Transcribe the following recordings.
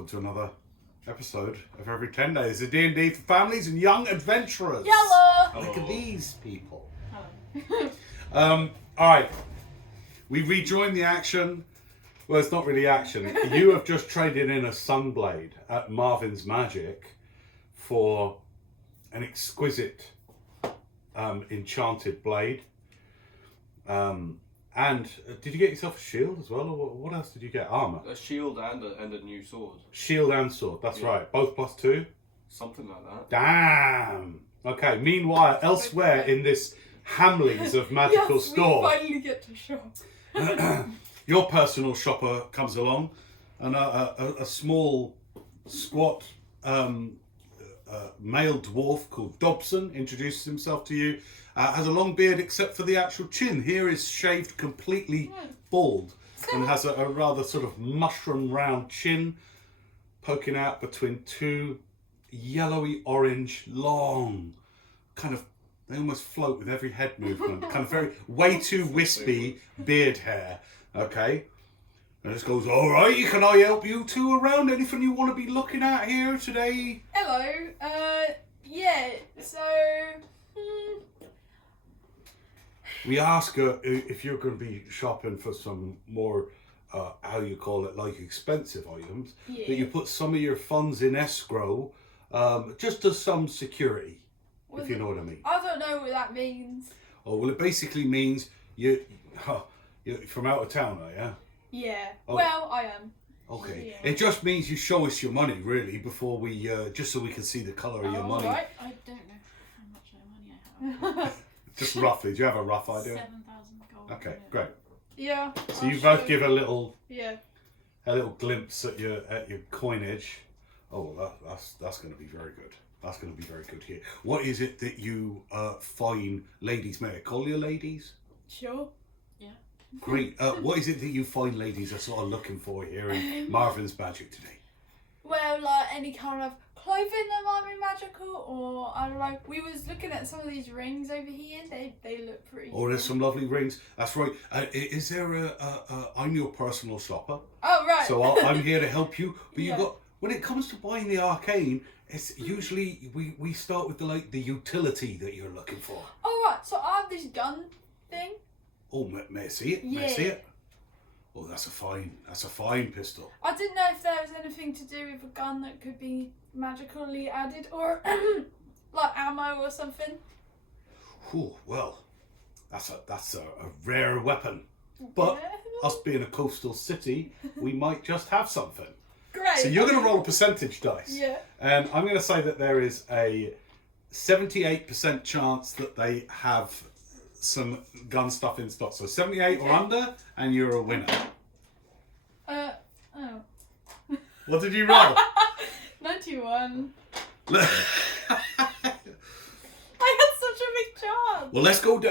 welcome to another episode of Every Tenday. It's a D&D for families and young adventurers. Hello! Look at these people. Hello. Alright, we rejoined the action. Well, it's not really action. You have just traded in a sunblade at Marvins Magic for an exquisite enchanted blade. And did you get yourself a shield as well, or what else did you get? Armour? A shield and a new sword. Shield and sword, that's right. Both +2? Something like that. Damn! Okay, meanwhile, elsewhere in this Hamleys of magical store, we finally get to shop. your personal shopper comes along, and a small, squat male dwarf called Dobson introduces himself to you. Has a long beard except for the actual chin. Here is shaved completely bald and has a rather sort of mushroom round chin poking out between two yellowy orange long kind of, they almost float with every head movement, kind of very way too wispy beard hair. Okay, and this goes, all right, can I help you two around? Anything you want to be looking at here today? Hello. Yeah, so... We ask her if you're going to be shopping for some more, how you call it, like expensive items, Yeah. that you put some of your funds in escrow, just as some security, if you know what I mean. I don't know what that means. Oh, well, it basically means you're from out of town, are you? Yeah. Oh. Well, I am. Okay. Yeah. It just means you show us your money, really, before we, just so we can see the colour of your money. Right. I don't know how much money I have. Just roughly. Do you have a rough idea? 7,000 gold. Okay, great. Yeah. So you both give a little glimpse at your coinage. Oh, well, that's going to be very good. That's going to be very good here. What is it that you find ladies? May I call you ladies? Sure. Yeah. Great. What is it that you find ladies are sort of looking for here in Marvin's Magic today? Well, like any kind of clothing that might be magical, or I don't know. We was looking at some of these rings over here. They look pretty. Oh, there's some lovely rings. That's right. Is there I'm your personal shopper. Oh right. So I'm here to help you. But Yeah. you got, when it comes to buying the arcane, it's usually we start with the utility that you're looking for. Oh right. So I have this gun thing. Oh, may I see it? May I Yeah. see it? Oh, that's a fine pistol. I didn't know if there was anything to do with a gun that could be magically added, or like ammo or something. Oh, well, that's a rare weapon. But Yeah. us being a coastal city, we might just have something. Great. So you're going to roll a percentage dice. Yeah. And I'm going to say that there is a 78% chance that they have some gun stuff in stock. So 78 or Okay. under, and you're a winner. Oh. What did you roll? 91. Well, I had such a big chance.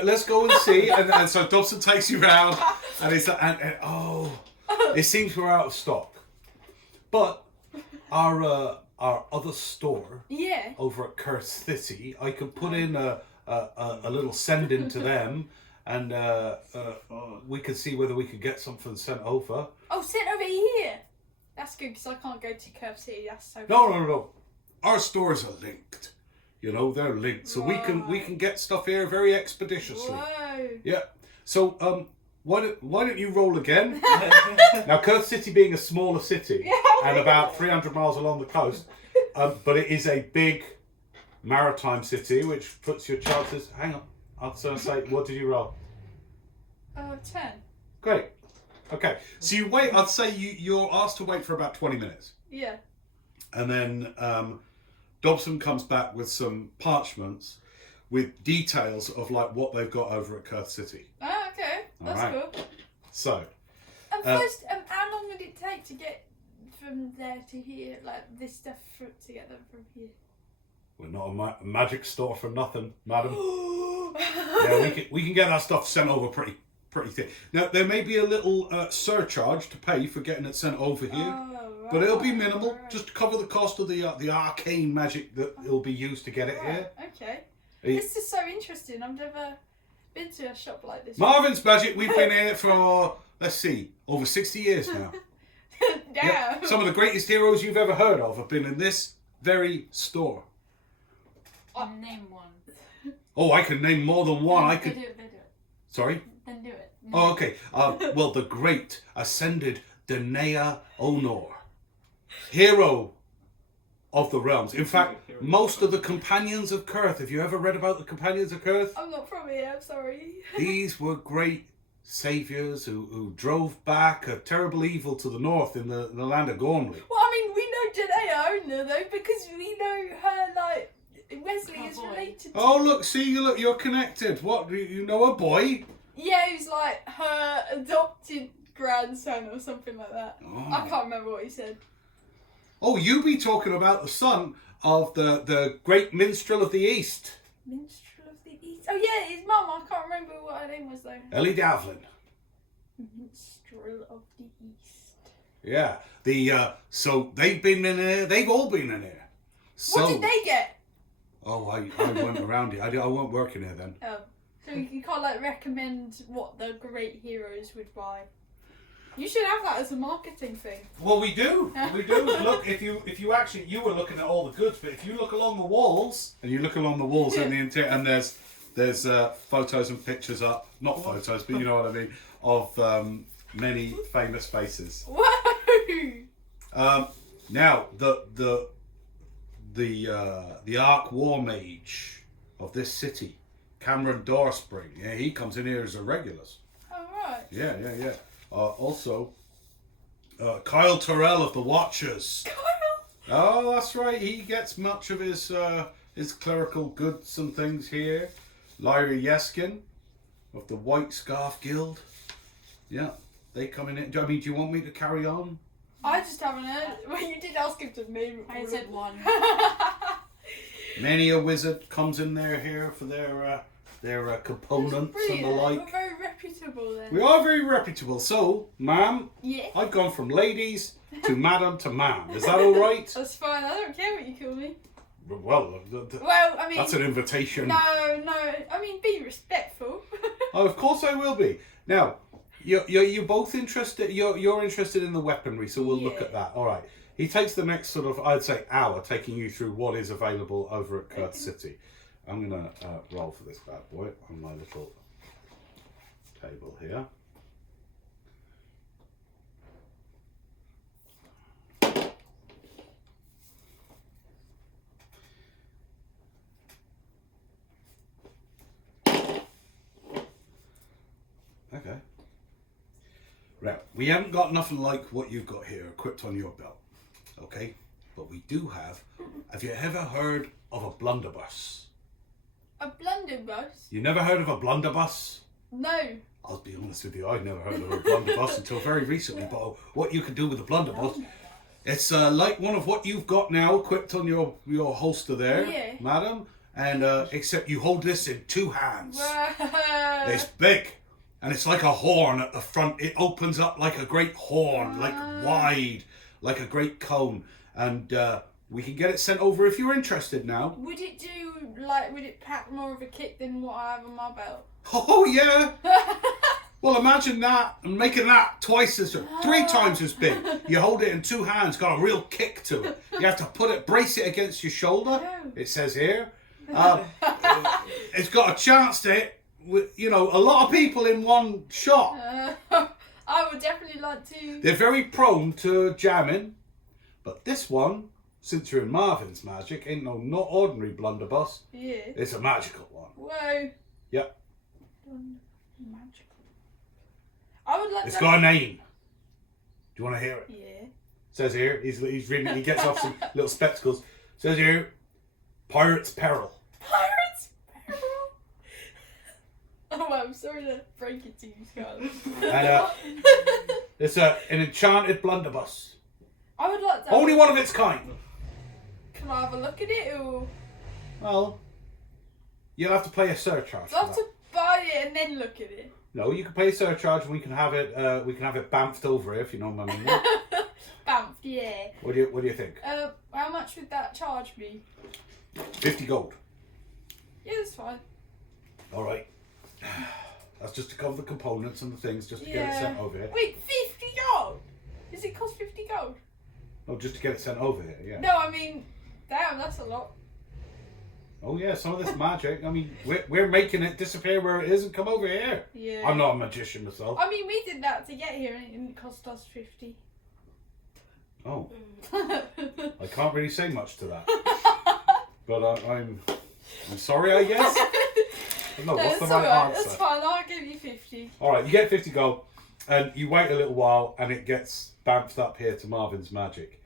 let's go and see. And so Dobson takes you round, and it's like, and it seems we're out of stock. But our other store Yeah. over at Curse City, I could put in a little send in to them, and we could see whether we could get something sent over. Oh, sent over here. That's good because I can't go to Curve City. That's so. No. Our stores are linked. You know, they're linked, so we can get stuff here very expeditiously. Whoa. Yeah. So why don't you roll again? Now, Curse City being a smaller city and about 300 miles along the coast, but it is a big maritime city, which puts your chances. Hang on, I'll say, what did you roll? 10. Great. Okay, so you wait. I'd say you're asked to wait for about 20 minutes, Yeah. and then Dobson comes back with some parchments with details of like what they've got over at Curse City. Oh, okay. That's Alright. cool. So. And first, how long would it take to get from there to here? Like this stuff together from here? We're not a magic store for nothing, madam. Yeah, we can get that stuff sent over pretty thick. Now there may be a little surcharge to pay for getting it sent over here, Oh, but it'll be minimal, right. just to cover the cost of the arcane magic that will be used to get it here. Okay. Hey. This is so interesting. I've never been to a shop like this. Marvin's Magic. We've been here for let's see, over 60 years now. Damn. Yep. Some of the greatest heroes you've ever heard of have been in this very store. Name one. Oh, I can name more than one. I They could. do it. They do it. Sorry. Then do it. Oh, okay. Well, the great ascended Danaea Onor, hero of the realms. In fact, most of the companions of Kurth. Have you ever read about the companions of Kurth? I'm not from here, I'm sorry. These were great saviors who drove back a terrible evil to the north in the land of Gormley. Well, I mean, we know Janaea Owner, though, because we know her, like, Wesley is boy. related to... Oh, look, see, look, you're connected. What, you know a boy? Yeah, who's, like, her adopted grandson or something like that. Oh. I can't remember what he said. Oh, you be talking about the son of the great minstrel of the East, Minstrel of the East. Oh, yeah, his mum. I can't remember what her name was, though. Ellie Davlin. Minstrel of the East. Yeah, so they've been in here. They've all been in here. So, What did they get? Oh, I went around it. I weren't working here then. So you can't, like, recommend what the great heroes would buy. You should have that as a marketing thing. Well, we do. We do. Look, if you actually, you were looking at all the goods, but if you look along the walls, and you look along the walls in the interior, and there's photos and pictures up, not photos, but you know what I mean, of many famous faces. Whoa! Now the Ark War Mage of this city, Cameron Dorspring. Yeah, he comes in here as a regulars. Alright. Yeah. Also, Kyle Terrell of the Watchers. Kyle! Oh, that's right. He gets much of his clerical goods and things here. Lyra Yeskin of the White Scarf Guild. Yeah, they come in. Do you want me to carry on? I just haven't heard. Well, you did ask him to name it. I said one. Many a wizard comes in there here for their components and the like. We're very reputable then. We are very reputable. So, ma'am, Yeah. I've gone from ladies to madam to ma'am. Is that all right? That's fine. I don't care what you call me. Well, Well, I mean. that's an invitation. No. I mean, be respectful. Oh, of course I will be. Now, you're both interested. You're interested in the weaponry, so we'll look Yeah. at that. All right. He takes the next sort of, I'd say, hour, taking you through what is available over at Kurth City. I'm gonna roll for this bad boy on my little table here. Okay. Right, we haven't got nothing like what you've got here equipped on your belt, okay? But we do have you ever heard of a blunderbuss? A blunderbuss? You never heard of a blunderbuss? No. I'll be honest with you, I'd never heard of a blunderbuss until very recently, but what you can do with a blunderbuss, it's like one of what you've got now equipped on your holster there, Yeah. madam, and except you hold this in two hands. Whoa. It's big, and it's like a horn at the front. It opens up like a great horn, like wide, like a great cone, and we can get it sent over if you're interested now. Would it pack more of a kick than what I have on my belt? Oh yeah! Well, imagine that, and making that three times as big. You hold it in two hands, got a real kick to it. You have to brace it against your shoulder, it says here. It's got a chance to hit, a lot of people in one shot. I would definitely like to. They're very prone to jamming, but this one, since you're in Marvins magic, ain't not ordinary blunderbuss. Yeah. It's a magical one. Whoa. Yep. Magical. I would like It's to. got a name. Do you want to hear it? Yeah. Says here, he's reading it, he gets off some little spectacles. Says here, Pirate's Peril. Pirates Peril. Oh, I'm sorry to break it to you, Scarlett. And it's an enchanted blunderbuss. I would like to. Only one of its kind. Can I have a look at it, or Well, you'll have to pay a surcharge. do I For have that. to buy it and then look at it? No, you can pay a surcharge and we can have it bamfed over here, if you know what I mean. Bamf, yeah. What do you think? How much would that charge me? 50 gold. Yeah, that's fine. All right. That's just to cover the components and the things, just to get it Yeah. sent over here. Wait, 50 gold? Does it cost 50 gold? Oh, just to get it sent over here, yeah. No, I mean, damn, that's a lot. Oh yeah, some of this magic. I mean, we're making it disappear where it is and come over here. Yeah. I'm not a magician myself. I mean, we did that to get here and it didn't cost us 50. Oh, I can't really say much to that. But I'm sorry, I guess. No, what's the that's right alright, answer? that's fine, I'll give you 50. All right, you get 50 gold, and you wait a little while, and it gets bounced up here to Marvin's magic.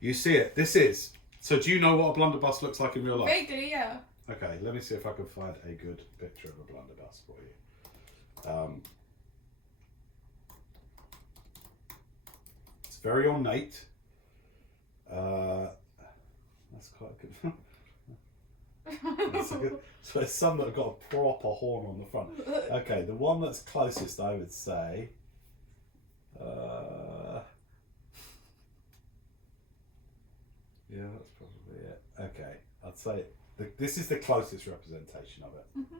You see it. This is. So, do you know what a blunderbuss looks like in real life? Vaguely, yeah. Okay, let me see if I can find a good picture of a blunderbuss for you. It's very ornate. That's quite good. So there's some that have got a proper horn on the front. Okay, the one that's closest, I would say. Yeah, that's probably it. Okay, I'd say this is the closest representation of it. Mm-hmm.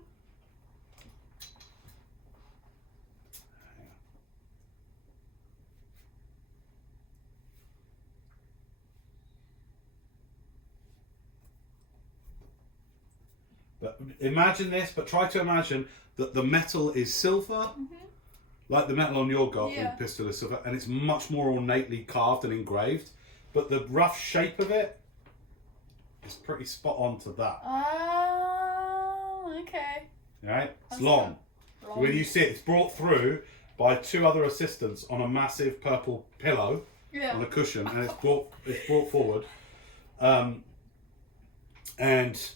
Hang on. But imagine this, but try to imagine that the metal is silver, like the metal on your Yeah. pistol is silver, and it's much more ornately carved and engraved. But the rough shape of it is pretty spot on to that. Oh, okay. Right? It's That's long. Long. When you see it, it's brought through by two other assistants on a massive purple pillow Yeah. on a cushion, and it's brought forward. And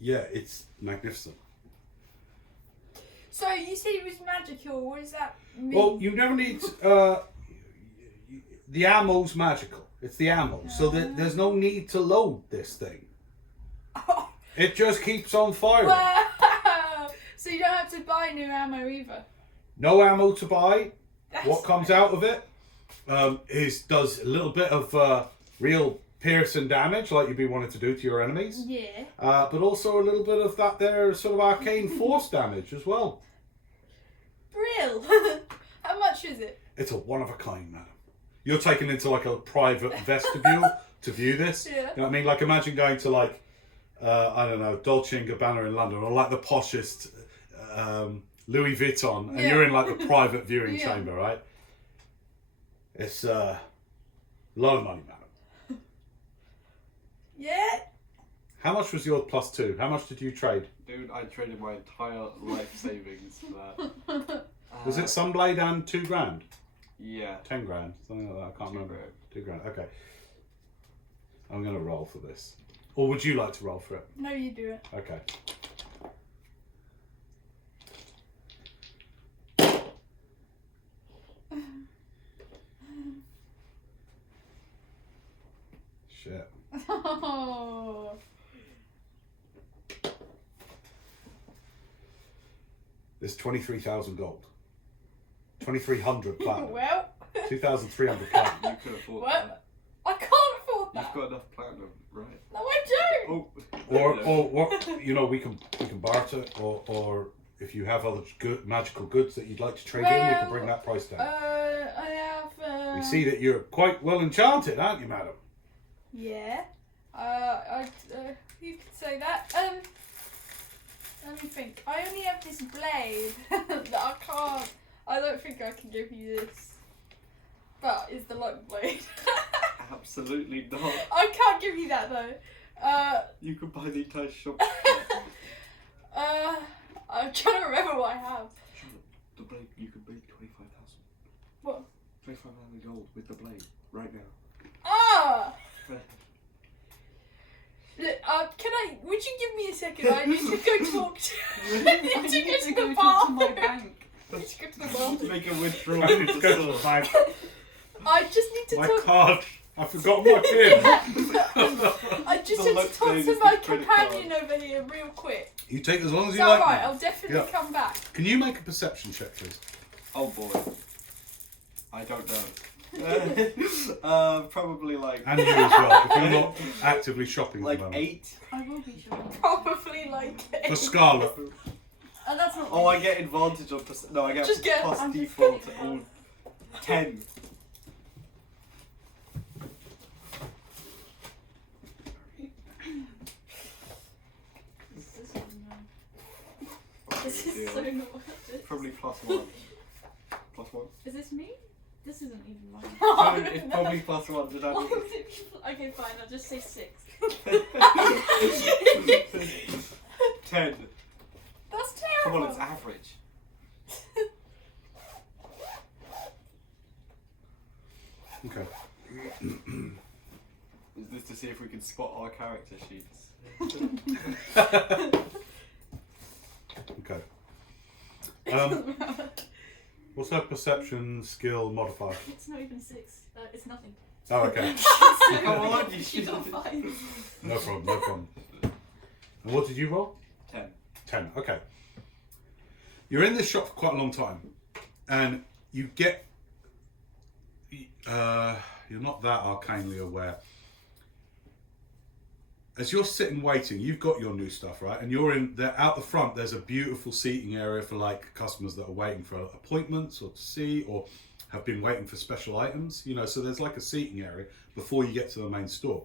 yeah, it's magnificent. So you said it was magical. What does that mean? Well, you never need the ammo's magical. It's the ammo, so there's no need to load this thing. Oh, It just keeps on firing. wow. So you don't have to buy new ammo either. No ammo to buy. That's What comes out of it does a little bit of real piercing damage, like you'd be wanting to do to your enemies. Yeah. But also a little bit of that there sort of arcane force damage as well. Brill. How much is it? It's a one of a kind, madam. You're taken into like a private vestibule to view this. Yeah. You know what I mean? Like imagine going to like, I don't know, Dolce & Gabbana in London, or like the poshest Louis Vuitton, and Yeah. you're in like the private viewing Yeah. chamber, right? It's a lot of money, madam. Yeah. How much was your +2? How much did you trade? Dude, I traded my entire life savings for that. Was it Sunblade and £2,000? Yeah. 10 grand? Something like that. I can't remember. £2,000. Okay. I'm going to roll for this. Or would you like to roll for it? No, you do it. Okay. Shit. Oh. There's 23,000 gold. 2,300 platinum. Well. 2,300 platinum. You could afford What? that. I can't afford that. You've got enough platinum, right? No, I don't. Oh. Or you know, we can barter, or if you have other magical goods that you'd like to trade in, we can bring that price down. I have. We see that you're quite well enchanted, aren't you, madam? Yeah. You could say that. Let me think. I only have this blade that I can't. I don't think I can give you this. But it's the long blade. Absolutely not. I can't give you that though. You could buy the entire shop. I'm trying to remember what I have. The blade, you could make 25,000. What? 25,000 gold with the blade right now. Ah! Look, would you give me a second? I need to go talk to. I need to go to the talk to my bathroom. bank. I need to go to the bathroom. Make a withdrawal I need into to the go to the store. bank. I just need to My talk. card. I've forgotten my pin. I just The need look to talk thing to is my the credit companion over here real quick. You take as long as Is you that like. right? madam. I'll definitely Yeah. come back. Can you make a perception check, please? Oh boy. I don't know. Probably like And you as well, if you're not actively shopping at like the moment. 8. I will be sure. Probably like. For Scarlet. And that's not. Oh, I get advantage on no, I get Just get- plus I'm just default kidding. all 10. This is deal. so not worth it. Probably +1. +1? Is this me? This isn't even mine. Oh, It's no. probably +1. Did I Why do would it be? Okay, fine. I'll just say 6. 10. That's Come terrible. on, it's average. Okay. Is this to see if we can spot our character sheets? Okay. What's her perception skill modifier? It's not even 6. It's nothing. Oh, okay. Come on, you She's on 5. No problem, no problem. And what did you roll? 10. 10, okay. You're in this shop for quite a long time, and you get... you're not that arcanely aware. As you're sitting waiting, you've got your new stuff, right? And you're in there out the front. There's a beautiful seating area for like customers that are waiting for appointments or to see, or have been waiting for special items. You know, so there's like a seating area before you get to the main store,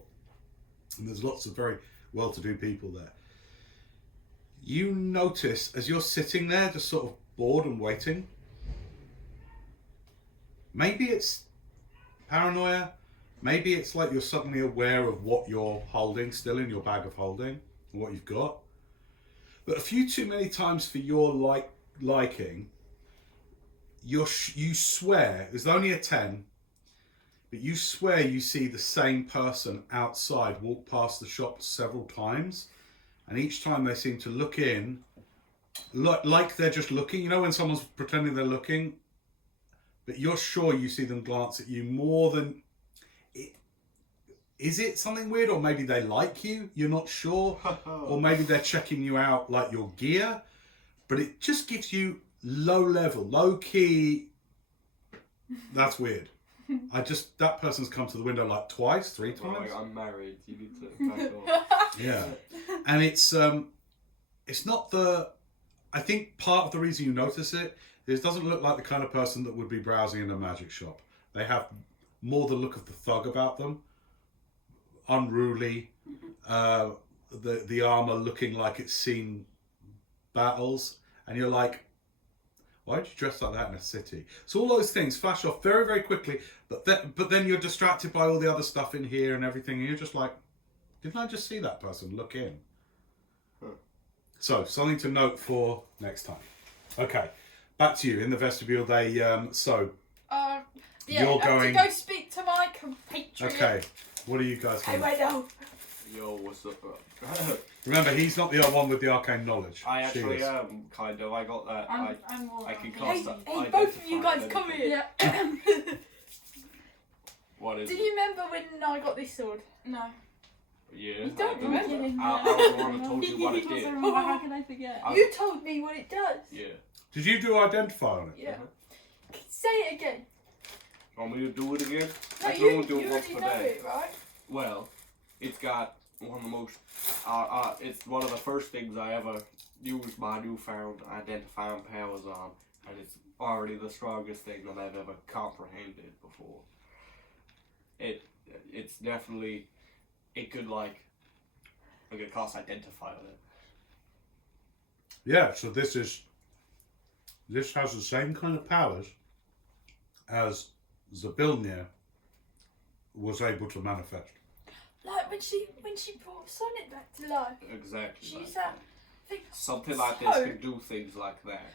and there's lots of very well-to-do people there. You notice as you're sitting there, just sort of bored and waiting. Maybe it's paranoia. Maybe it's like you're suddenly aware of what you're holding still in your bag of holding, and what you've got. But a few too many times for your liking, you swear, there's only a 10, but you swear you see the same person outside walk past the shop several times, and each time they seem to look in, like they're just looking. You know when someone's pretending they're looking, but you're sure you see them glance at you more than... Is it something weird, or maybe they like you? You're not sure, or maybe they're checking you out like your gear, but it just gives you low key. That's weird. That person's come to the window like twice, 3 times. Like, I'm married. You need to back off. Yeah, and it's not the. I think part of the reason you notice it is it doesn't look like the kind of person that would be browsing in a magic shop. They have more the look of the thug about them. Unruly, the armor looking like it's seen battles, and you're like, why did you dress like that in a city? So all those things flash off very, very quickly, but then you're distracted by all the other stuff in here and everything, and you're just like, didn't I just see that person look in? So something to note for next time. Okay, back to you in the vestibule. They Yeah, You're I going- have to go speak to my compatriot. okay. What are you guys Hey, going? wait, no. Yo, what's up, bro? Remember, he's not the one with the arcane knowledge. I She actually is. am, kind of. I got that. I'm more. I can Hey, cast that. hey, both of you guys, come here. Yeah. What is Do it? you remember when I got this sword? No. Yeah. You don't I do. remember? I was the one who told you what it did. How can I forget? You told me what it does. Yeah. Did you do identify on it? Yeah. Say it again. Want me to do it again? No, I can you only do it once already per know day. it, right? Well, it's got one of the most. It's one of the first things I ever used my newfound identifying powers on, and it's already the strongest thing that I've ever comprehended before. It's definitely. It could like. I could cast identify on it. Yeah, so this has the same kind of powers as Zabilnir was able to manifest. Like when she brought Sonic back to life. Exactly. She like used that thing. Something like So- this can do things like that.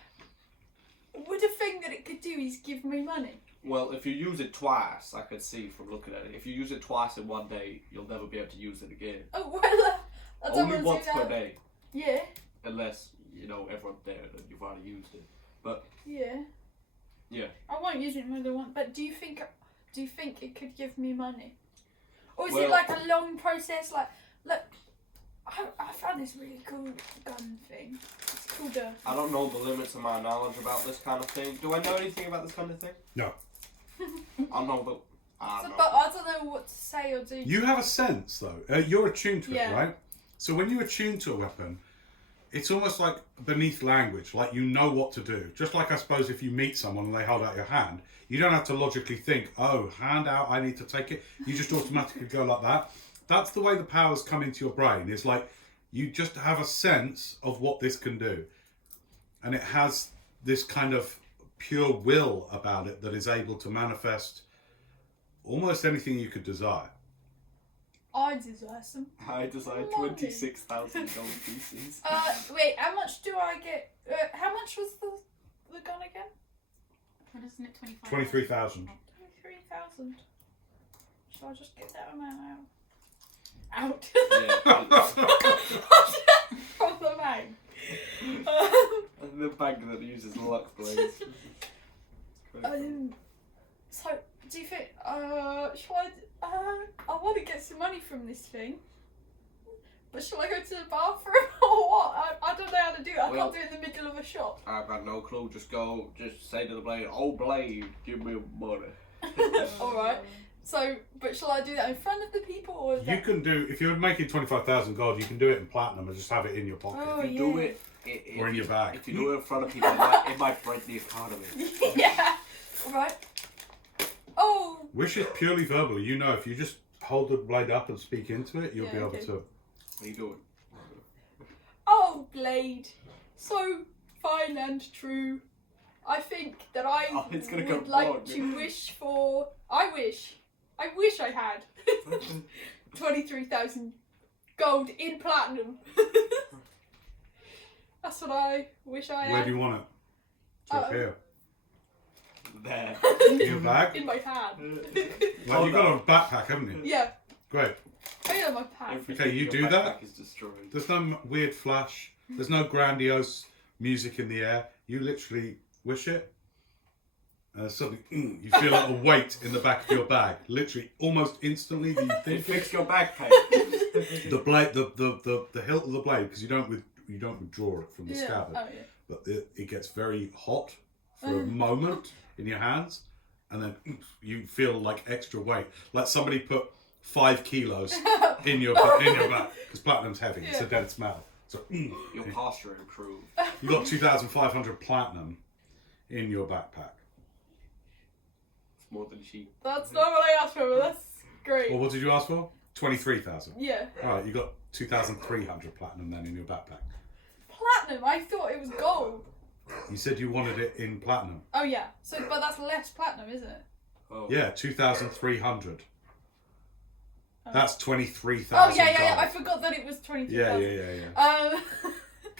Would a thing that it could do is give me money? Well, if you use it twice, I can see from looking at it. If you use it twice in one day, you'll never be able to use it again. Oh well, I don't Only want once to do per that. day, Yeah, unless everyone's there and you've already used it. yeah. Yeah. I won't use it more than once. But do you think it could give me money, or is Well- it like a long process? Like, look, I found this really cool gun thing. It's called a. I don't know the limits of my knowledge about this kind of thing. Do I know anything about this kind of thing? No. I know that. I don't know. But I don't know what to say or do. You have a sense, though. You're attuned to Yeah. it, right? So when you attune to a weapon, it's almost like beneath language. Like you know what to do. Just like I suppose if you meet someone and they hold out your hand, you don't have to logically think, oh, hand out, I need to take it. You just automatically go like that. That's the way the powers come into your brain. It's like you just have a sense of what this can do. and it has this kind of pure will about it that is able to manifest almost anything you could desire. I desire some. I desire Money. 26,000 gold pieces. Wait, how much do I get? How much was the gun again? What isn't it? 25. 23,000. 23,000. Shall I just get that amount out? From the bag. The bag that uses luck blades. So, do you think, shall I want to get some money from this thing, but shall I go to the bathroom or what? I don't know how to do it. I can't do it in the middle of a shop. I've got no clue. Just say to the blade, "Oh blade, give me money." Alright. So, but shall I do that in front of the people or? You can do, if you're making 25,000 gold, you can do it in platinum and just have it in your pocket. Oh, If you do it, Or in your bag. If you do it in front of people, it might break the economy. Yeah. Alright. Oh. Wish is purely verbal. You know, if you just hold the blade up and speak into it, you'll be able to. What are you doing? Oh, blade. So fine and true. I think that I it's gonna go would like wrong. to wish for. I wish I had 23,000 gold in platinum. That's what I wish I had. Where do you want it? It's up here. There. In your bag? In my hand. Well, you've got a backpack, haven't you? Yeah. Great. Oh yeah, my pack. Okay, you Your do that? backpack is destroyed. There's no weird flash. There's no grandiose music in the air. You literally wish it. Suddenly, you feel like a weight in the back of your bag. Literally, almost instantly, you You think fix your backpack. the blade, the hilt of the blade, because you don't withdraw it from the Yeah. scabbard, Oh yeah. but it gets very hot for a moment in your hands, and then you feel like extra weight, like somebody put 5 kilos in your back, because platinum's heavy. It's a Yeah. dense metal. So Your posture improved. you got 2,500 platinum in your backpack. It's more than cheap. That's not what I asked for, but that's great. Well, what did you ask for? 23,000. Yeah. All right, you got 2,300 platinum then in your backpack. Platinum. I thought it was gold. You said you wanted it in platinum. Oh yeah. So, but that's less platinum, isn't it? Oh. Yeah, 2,300. Oh. That's 23,000. Oh yeah. I gold. forgot that it was 22,000. Yeah.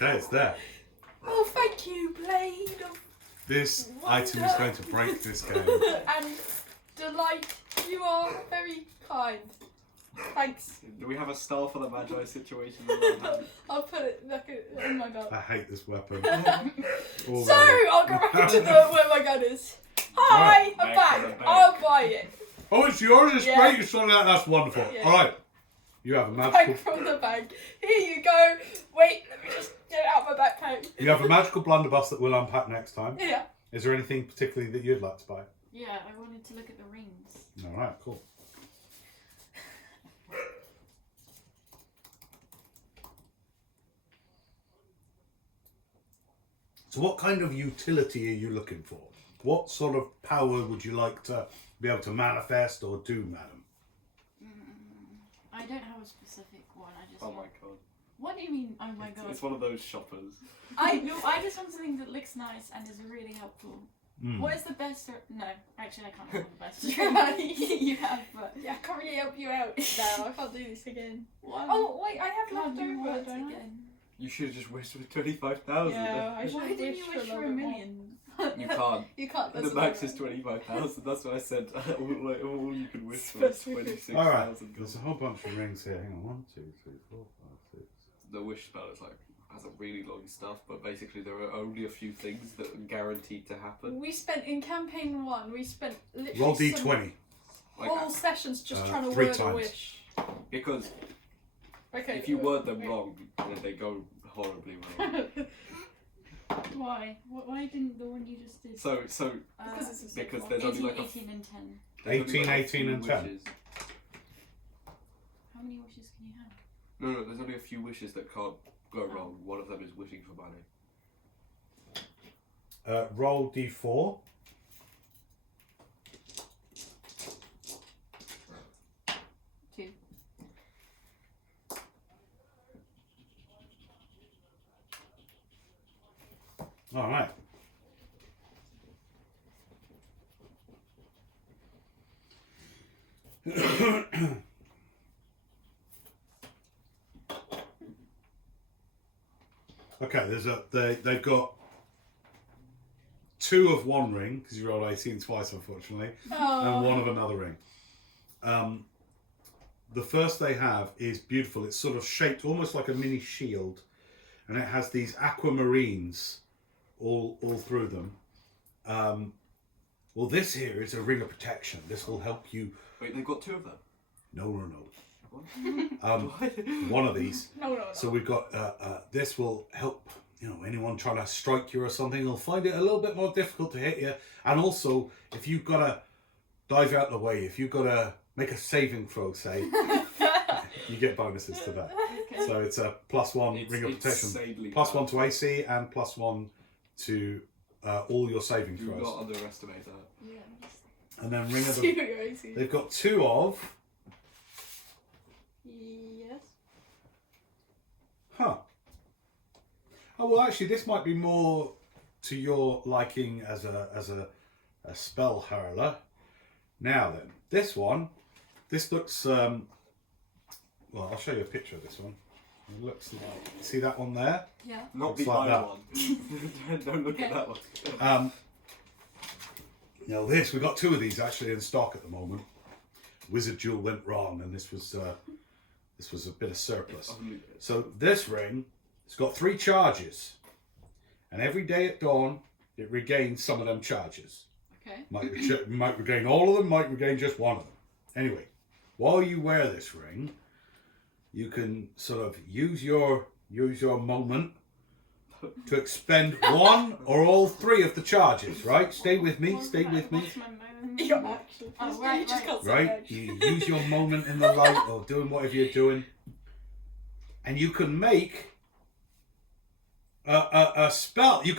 Okay, it's there. Oh, thank you, Blade of This item is going to break this game. and Delight. You are very kind. Thanks. Do we have a star for the Magi situation? I'll put it back in my gun. I hate this weapon. So Already. I'll go back into where my gun is. Hi, Right, I'm back to the back. bank. I'll buy it. Oh, it's yours? It's Yeah. great. You sorted out. That's wonderful. Yeah. All right. You have a magical. Back from the bag. Here you go. Wait, let me just get it out of my backpack. You have a magical blunderbuss that we'll unpack next time. Yeah. Is there anything particularly that you'd like to buy? Yeah, I wanted to look at the rings. All right. Cool. So what kind of utility are you looking for? What sort of power would you like to be able to manifest or do, madam? I don't have a specific one. I just. Oh my god. What do you mean? Oh my god. It's one of those shoppers. I just want something that looks nice and is really helpful. What is the best? No, actually, I can't remember the best. You have, but Yeah, I can't really help you out. No, I can't do this again. why? Oh, wait, I have can't do leftover, what don't I? again? You should have just wished for 25,000. Yeah, I should Why have didn't wished you for wish a for little a bit more. million? You can't. You can't. The That's max another is one. 25,000. That's why I said all you can wish for is Specific. 26,000. All right. There's a whole bunch of rings here. Hang on. 1, 2, 3, 4, 5, 6. The wish spell is like has a really long stuff, but basically there are only a few things that are guaranteed to happen. We spent in campaign 1. We spent literally Roll some D20. Like, whole sessions just trying to 3 word a times. wish. because Okay. if you word them wrong, then they go horribly wrong. Why? Why didn't the one you just did? So Because it's a because simple. there's only 18, like a 18 and 10. there's only 18, like a 18 few and 10. wishes. How many wishes can you have? No, there's only a few wishes that can't go wrong. One of them is wishing for money. Roll D4. Two. All right. Okay, they've got 2 of one ring because you rolled 18 twice, unfortunately, and 1 of another ring. The first they have is beautiful. It's sort of shaped almost like a mini shield, and it has these aquamarines all through them. Well, this here is a ring of protection. This will help you. Wait, they've got 2 of them? No. What? One of these. No. So we've got this will help. Anyone trying to strike you or something, will find it a little bit more difficult to hit you. And also, if you've got to dive out the way, if you've got to make a saving throw, say, you get bonuses to that. Okay. So it's a +1 ring of protection, +1 to AC, and +1 to all your saving Do throws. not underestimate that. Yeah. And then ring of the, Seriously. they've got 2 of. Yes. Huh. Oh well, actually, this might be more to your liking as a spell hurler. Now then, this looks. Well, I'll show you a picture of this one. It looks like, see that one there? Yeah. Not Looks the like iron that. one. Don't look at that one. We've got 2 of these actually in stock at the moment. Wizard Duel went wrong, and this was a bit of surplus. So this ring, it's got 3 charges, and every day at dawn it regains some of them charges. Okay. Might regain all of them, might regain just one of them. Anyway, while you wear this ring, you can sort of use your moment to expend 1 or all 3 of the charges. Right? Stay with me. Stay with me. What's my moment? You're actually. Oh, right, You just right. can't say Right? that. You use your moment in the light or doing whatever you're doing, and you can make a spell. You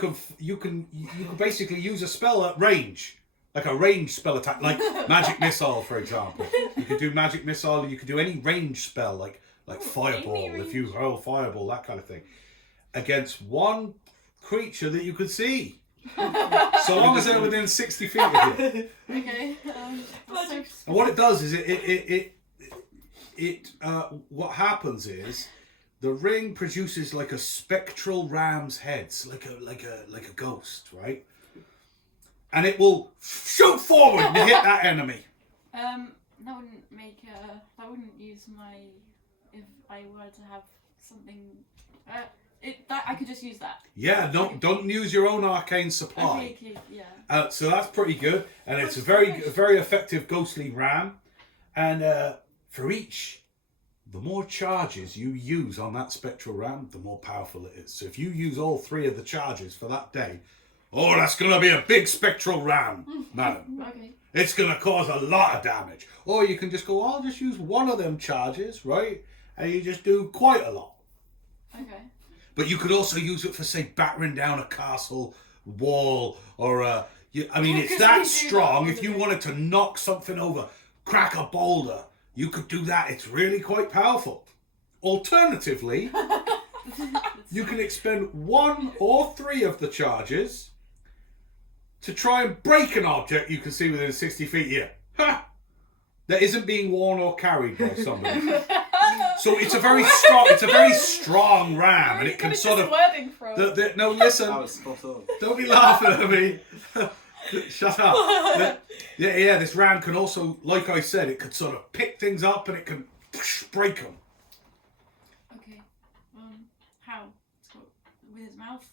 can basically use a spell at range, like a ranged spell attack, like magic missile, for example. You could do magic missile. You could do any ranged spell, like fireball, if you hurl fireball, that kind of thing, against one creature that you could see. So long as they're within 60 feet of you. Okay. And what it does is what happens is the ring produces like a spectral ram's head, like a ghost, right? And it will shoot forward and hit that enemy. That wouldn't make. That wouldn't use my. If I were to have something. I could just use that. Yeah, don't use your own arcane supply. Okay, yeah. So that's pretty good, and it's a very effective ghostly ram. And for each, the more charges you use on that spectral ram, the more powerful it is. So if you use all 3 of the charges for that day, that's going to be a big spectral ram, madam. Okay. It's going to cause a lot of damage. Or you can just go, I'll just use 1 of them charges, right? And you just do quite a lot. Okay. But you could also use it for, say, battering down a castle wall, or it's that strong. If you wanted to knock something over, crack a boulder, you could do that. It's really quite powerful. Alternatively, you can expend 1 or 3 of the charges to try and break an object you can see within 60 feet here. Ha! That isn't being worn or carried by somebody. So it's a very strong ram, and it can sort of. No, listen. That was spot on. Don't be laughing at me. Shut up. This ram can also, like I said, it could sort of pick things up and it can break them. Okay. How? With his mouth?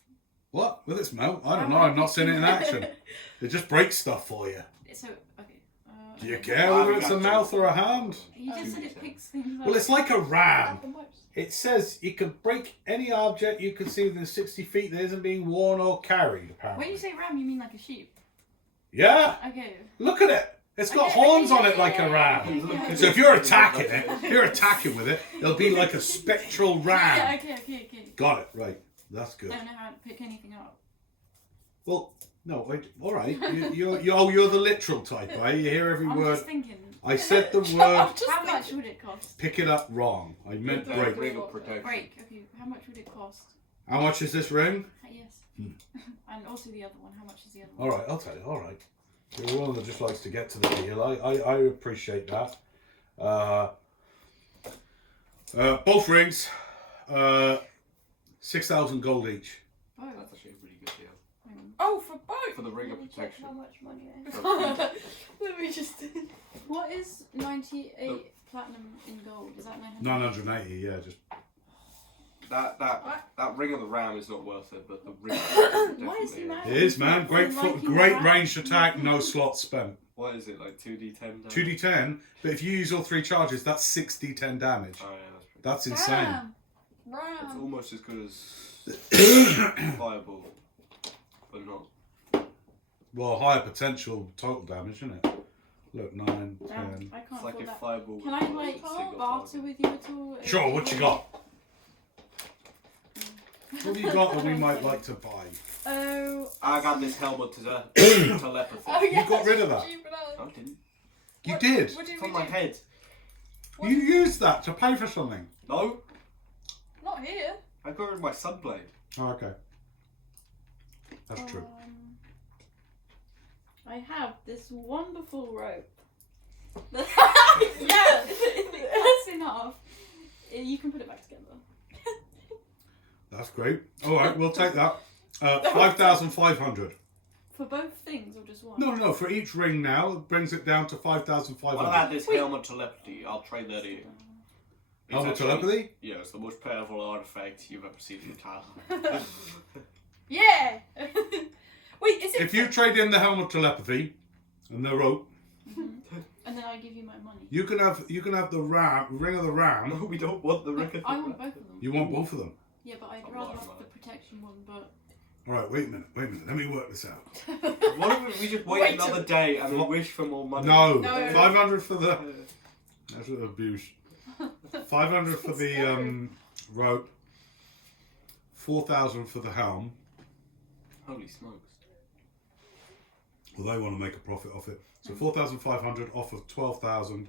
What? With its mouth? I don't know. I've not seen it in action. It just breaks stuff for you. So, okay. Do you care whether it's a mouth or a hand? You just said it picks things up. Well, it's like a ram. It says you can break any object you can see within 60 feet that isn't being worn or carried, apparently. When you say ram, you mean like a sheep? Yeah. Okay. Look at it. It's got horns on it like a ram. So if you're attacking with it, it'll be like a spectral ram. Yeah, okay. Got it, right. That's good. I don't know how to pick anything up. Well, no, all right. You're the literal type, right? You hear every I'm word. just thinking. I said the word. How much would it cost? Pick it up wrong. I meant break. Ring of protection. Break. Okay. How much would it cost? How much is this ring? Yes. And also the other one. How much is the other one? All right, I'll tell you. All right. You're one that just likes to get to the deal. I appreciate that. Both rings, 6,000 gold each. Oh, That's actually a really good deal. Oh, for both. For the ring of Let me check protection. how much money I have. Let me just. what is 98 platinum in gold? Is that 900? 980, yeah, just. That ring of the ram is not worth it, but the ring of protection Why is he definitely mad? It is, man. Great, Liking great that. ranged attack, no slots spent. What is it, like 2d10 damage? 2d10, but if you use all 3 charges, that's 6d10 damage. Oh yeah, that's pretty That's insane. It's Ram. almost as good as Fireball, but not. Well, higher potential total damage, isn't it? Look, 9, 10. Damn, I can't It's like afford if that. Fireball Can was I a like single barter target. with you at all? Sure, what you got? What have you got that we might like to buy? Oh, I got this helmet to the telepathy. Oh, yeah. You got rid of that? Stupid I ass. didn't. You What- did. What did It's we on my do? head. What- You used that to pay for something. No, Not here. I got rid of my sunblade. Oh, okay. That's true. I have this wonderful rope. Yeah. That's enough. You can put it back together. That's great. All right, we'll take that. 5,500. For both things or just one? No, for each ring now, it brings it down to What 5,500. about this helmet telepathy? I'll trade that in. Helmet It's actually- telepathy? Yeah, it's the most powerful artifact you've ever seen in your time. Yeah. Wait, is it? If you trade in the helmet telepathy and the rope, And then I give you my money. you can have the ring of the ram. No, we don't want the ring of I want both of them. You want both of them. Yeah, but I'd Oh, rather right, have right. the protection one, but... All right, wait a minute. Let me work this out. What if we just wait Wait another till- day and then wish for more money? No, No. 500 for the. That's an abuse. 500 for the rope. 4,000 for the helm. Holy smokes. Well, they want to make a profit off it. So 4,500 off of 12,000.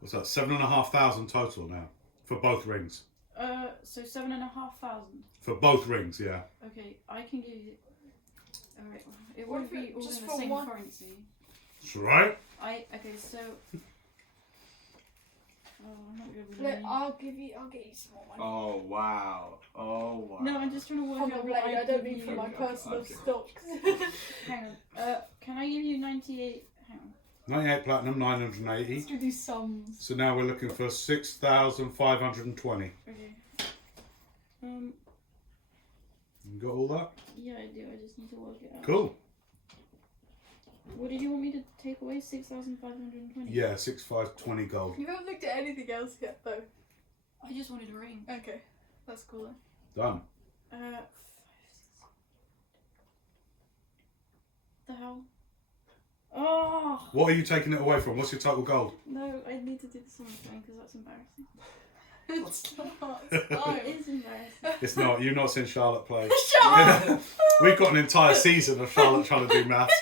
What's that? 7,500 total now for both rings. So 7,500. For both rings, yeah. Okay, I can give you... Alright, it What won't if be it- all in just the for same one? currency. That's right. Okay, so... Oh, I'm not good with Look, money. I'll get you some more money. Oh wow. Oh wow. No, I'm just trying to work From the out blade, what I don't give need for you. my Okay, personal okay. stock. Hang on. Can I give you 98? Hang on. 98 platinum, Let's 980. do these sums. So now we're looking for 6,520. Okay. You got all that? Yeah, I do. I just need to work it out. Cool. What did you want me to take away? 6,520? Yeah, 6,520 gold. You haven't looked at anything else yet, though. I just wanted a ring. Okay, that's cool then. Done. The hell? Oh! What are you taking it away from? What's your total gold? No, I need to do the song thing because that's embarrassing. It's not. It is embarrassing. It's not. You've not seen Charlotte play. Shut up! We've got an entire season of Charlotte trying to do maths.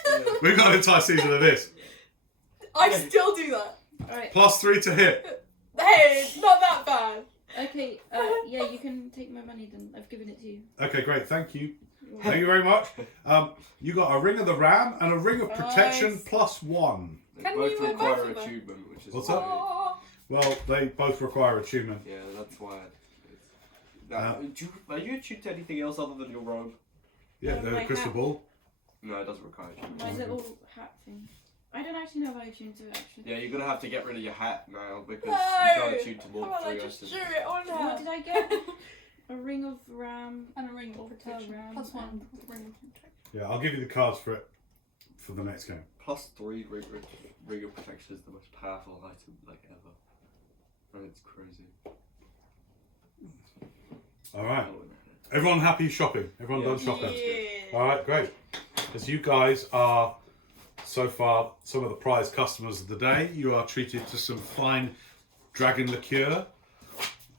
We've got an entire season of this. I still do that. Alright, +3 to hit. Hey, it's not that bad. okay, yeah, you can take my money then. I've given it to you. Okay, great. Thank you. Thank you very much. You got a ring of the ram and a ring of protection Nice. +1. They Can both you move require both of them? achievement, which is What's why- that? Oh, Well, they both require attunement. Yeah, that's why. Are you attuned to anything else other than your robe? Yeah, the my crystal hat. ball. No, it doesn't require attunement. My little hat thing. I don't actually know if I tuned to it actually. Yeah, you're gonna have to get rid of your hat now because no! you can't attune to more Come on, than I 3 just items. drew it on What her. did I get? A ring of ram. And a ring of protection. Ram Plus one and- ring of protection. Yeah, I'll give you the cards for it for the next game. +3 ring of protection is the most powerful item like ever. And it's crazy. All right. Everyone happy shopping? Everyone Yeah. done shopping? Yeah. All right, great. As you guys are so far some of the prized customers of the day, you are treated to some fine dragon liqueur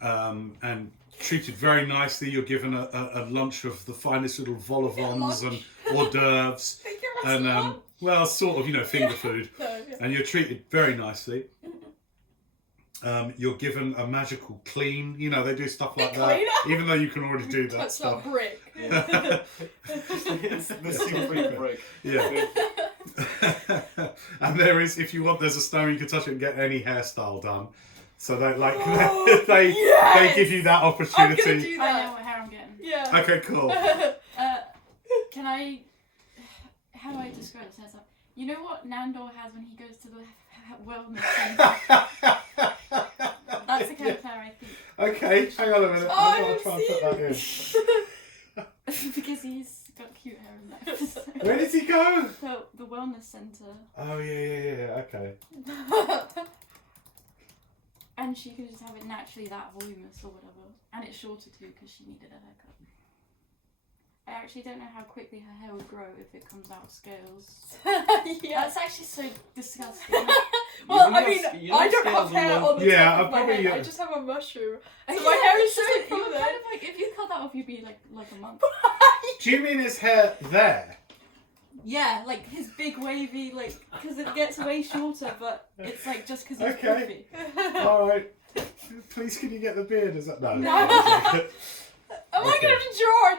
and treated very nicely. You're given a lunch of the finest little vol au vents and hors d'oeuvres They give us and lunch. well, sort of, finger food. No, yeah. And you're treated very nicely. You're given a magical clean. You know, they do stuff like that. Cleaner? Even though you can already do that Touch stuff. that brick. It's the secret brick. Yeah. And there is, if you want, there's a stone you can touch it and get any hairstyle done. So they like they give you that I'm opportunity. gonna do I that. know what hair I'm getting. Yeah. Okay, cool. Can I? How do I describe this hairstyle? You know what Nandor has when he goes to the wellness centre? That's the kind of hair I think. Okay, hang on a minute. Oh, I'm gonna try and put that in. Because he's got cute hair in that. Where does he go? The wellness centre. Oh yeah. Okay. And she could just have it naturally that voluminous or whatever. And it's shorter too because she needed a haircut. I actually don't know how quickly her hair would grow if it comes out of scales. Yeah. That's actually so disgusting. Well, You I know, mean, you know I don't have scales hair will on the Yeah, top of my probably, head. yeah. I just have a mushroom. So Yeah, my hair is so just you from would there. kind of like, if you cut that off, you'd be like a month. Do you mean his hair there? Yeah, like his big wavy, like, because it gets way shorter, but it's like just because it's Okay. puffy. All right. Please, can you get the beard? Is that no? No. Okay. Am I going to draw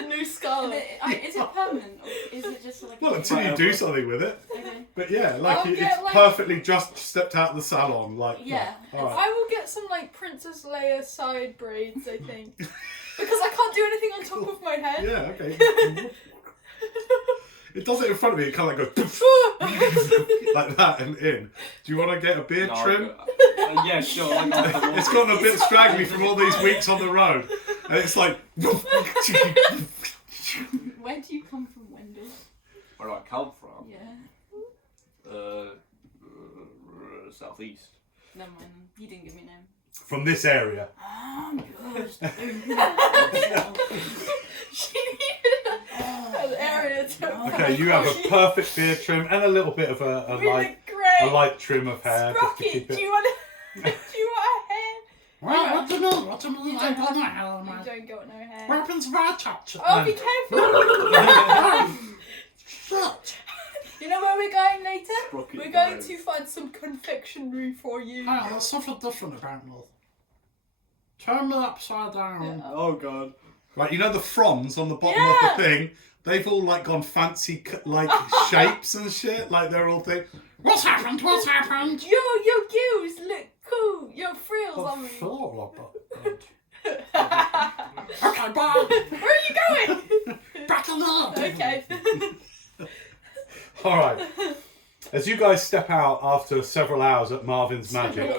a new skull? Is it permanent, or is it just like... Well, until you do something with it. Okay. But yeah, like I'll it's get, like- perfectly just stepped out of the salon. Like Yeah. All right. I will get some like Princess Leia side braids, I think. Because I can't do anything on top of my head. Yeah. Okay. It does it in front of me. It kind of like goes like that and in. Do you want to get a beard No, trim? yeah, sure. I got the It's gotten a bit straggly from all these weeks on the road, and it's like. Where do you come from, Wendell? Where do I come from? Yeah. Southeast. Never mind, you didn't give me a name. From this area. She needed an area to. Okay, you have a perfect beard trim and a little bit of a With light a grey trim of hair. Just to sprocket. keep Do it. you want a hair? What do you mean? What do you mean? You I don't got no have- hair on You my... don't got no hair. What happens if I touch it? Oh, be careful! Shit. You know where we're going later? Sprocket We're going nose. to find some confectionery for you. Oh, there's something different about me. Turn me upside down. Oh god. Right, you know the fronds on the bottom Yeah. of the thing? They've all like gone fancy like shapes and shit. Like they're all things. What's happened? What's happened? Your gills look cool. Your frills, I mean. Okay, bye. Where are you going? Back in there. Okay. All right. As you guys step out after several hours at Marvin's Magic, There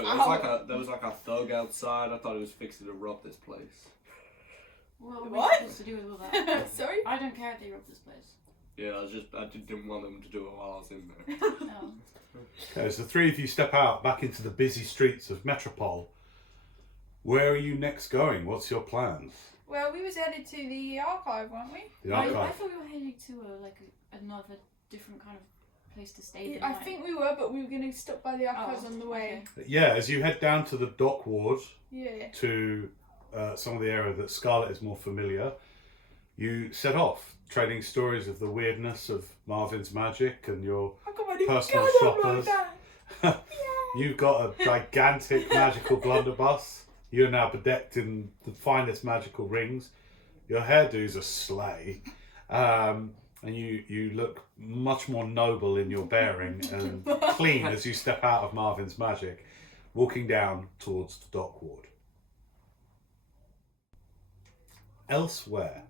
was like a thug outside. I thought he was fixing to rob this place. What are we What? supposed to do with all that? Sorry? I don't care if they rob this place. Yeah, I didn't want them to do it while I was in there. No. okay, as the three of you step out back into the busy streets of Metropole, where are you next going? What's your plans? Well, we was headed to the archive, weren't we? The I archive. thought we were heading to another different kind of place to stay the I night. think we were, but we were going to stop by the archives Oh, on the way. Yeah, as you head down to the dock ward Yeah. to some of the area that Scarlett is more familiar, you set off, trading stories of the weirdness of Marvin's magic and your I got my new Personal gun on my shoppers. back. You've got a gigantic magical blunderbuss. You're now bedecked in the finest magical rings. Your hairdo's a sleigh. And you look much more noble in your bearing and clean as you step out of Marvin's Magic, walking down towards the dock ward. Elsewhere,